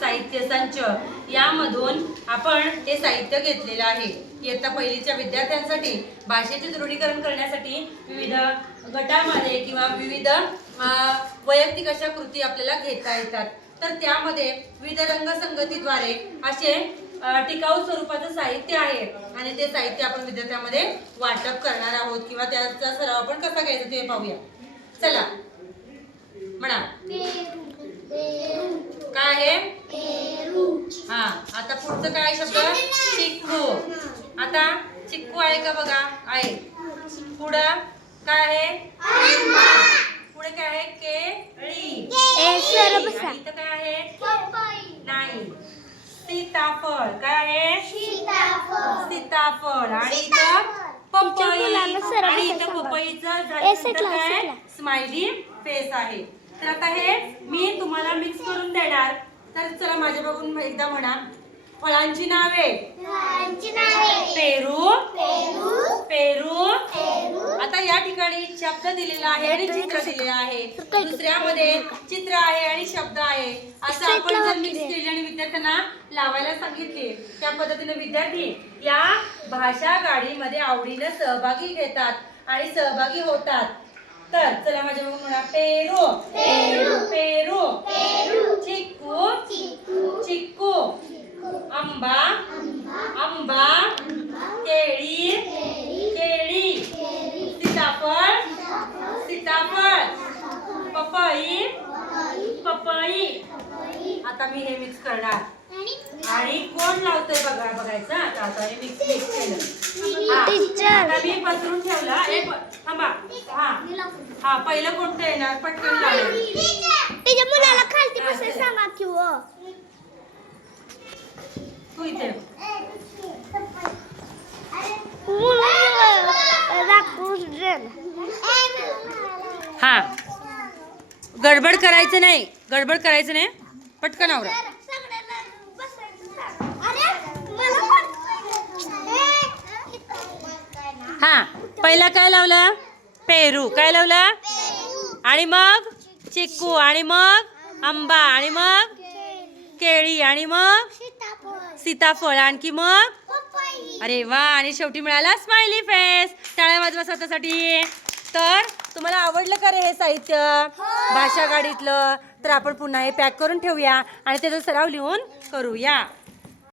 साहित्य संच यामधून आपण हे साहित्य घेतलेलं आहे. इयत्ता पहिलीच्या विद्यार्थ्यांसाठी भाषेचे दृढीकरण करण्यासाठी विविध गटामध्ये किंवा विविध वैयक्तिक अशा कृती आपल्याला घेता येतात. तर त्यामध्ये विविध रंगसंगतीद्वारे असे टिकाऊ स्वरूपाचं साहित्य आहे. आणि ते साहित्य आपण विद्यार्थ्यांमध्ये वाटप करणार आहोत किंवा त्याचा सराव आपण कसा घ्यायचा ते पाहूया. चला. म्हणा. काय आहे? हा आता पुढचं काय शब्द? चिक्कू. आता चिक्कू आहे का बघा? आहे. पुढं काय आहे? पुढे काय आहे? केळी. इथं काय आहे? नाही. सीताफळ. काय आहे? सीताफळ. आणि इथं पपई. आणि इथं. पपईचं काय. स्माइली फेस आहे. तर आता हे मी तुम्हाला मिक्स करून देणार. तर चला माझ्या बघून एकदा म्हणा. फळांची नावे. पेरू. पेरू. आता या ठिकाणी शब्द दिलेला आहे आणि चित्र दिलेलं आहे. दुसऱ्यामध्ये चित्र आहे आणि शब्द आहे. असं आपण जर मिक्स केले आणि विद्यार्थ्यांना लावायला सांगितले त्या पद्धतीने विद्यार्थी या भाषा गाडीमध्ये आवडीनं सहभागी घेतात आणि सहभागी होतात. तर चला माझ्या बघून म्हणा. पेरू. पेरू. चिक्कू चिक्कू आंबा आंबा केळी केळी सीताफळ सीताफळ पपई पपई आता मी हे मिक्स करणार. आणि कोण लावतोय बघा बघायचं? आता आता हे मिक्स मिक्स केलं. आता मी पसरून ठेवला. एक थांबा. हा. हा पहिलं कोणतं येणार? पटकन लावेल हो. तू इथे हा. गडबड करायचं नाही. गडबड करायचं नाही. पटकन आवरा. हा पहिला काय लावला? पेरू. काय लावला? आणि मग? चिक्कू. आणि मग? आंबा. आणि मग? केळी. आणि मग? सीताफळ. आणखी मग? अरे वा आणि शेवटी मिळाला स्माइली फेस टाळ्या वाजवा स्वतःसाठी. तर तुम्हाला आवडलं का रे हे साहित्य? भाषा गाडीतलं तर आपण पुन्हा हे पॅक करून ठेवूया आणि त्याचा सराव लिहून करूया.